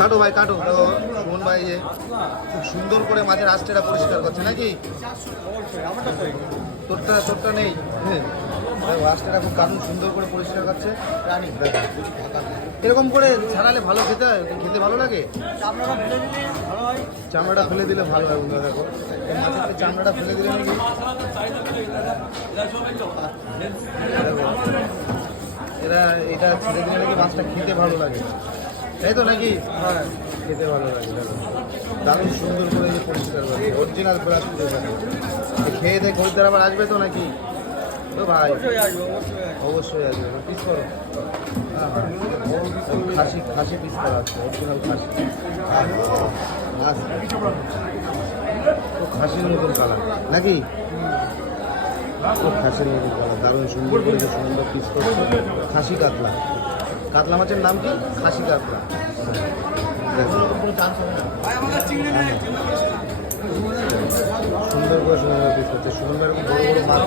কাটো ভাই কাটো। তো সুমন ভাই যে খুব সুন্দর করে মাছের আঁশটা পরিষ্কার করছে নাকি? তোরটা নেই। হ্যাঁ, আঁশটা খুব দারুণ সুন্দর করে পরিষ্কার করছে। এরকম করে ছাড়ালে ভালো খেতে ভালো লাগে। চামড়াটা ফেলে দিলে ভালো হয় বন্ধুরা। দেখো মাছের চামড়াটা ফেলে দিলে নাকি এটা ছেড়ে দিলে নাকি মাছটা খেতে ভালো লাগে, তাই তো নাকি? হ্যাঁ, খেতে ভালো লাগে। দারুণ সুন্দর করে যে পরিষ্কার করে অরিজিনাল ব্রাশ করে খেয়ে দেয়। খরিদ্দার আবার আসবে তো নাকি? তো ভাই অবশ্যই আসবে। পিস করো। খাসি পিস করা আছে, অরিজিনাল খাসি। তো খাসির মতন কালার নাকি? খাসির মতন কালার, দারুণ সুন্দর করে যে সুন্দর পিস করছে। খাসি কাতলা মাছের নাম কি? খাসি কাতলা। সুন্দর করে সুন্দর পিস করছে। সুন্দর বড় বড় মাছ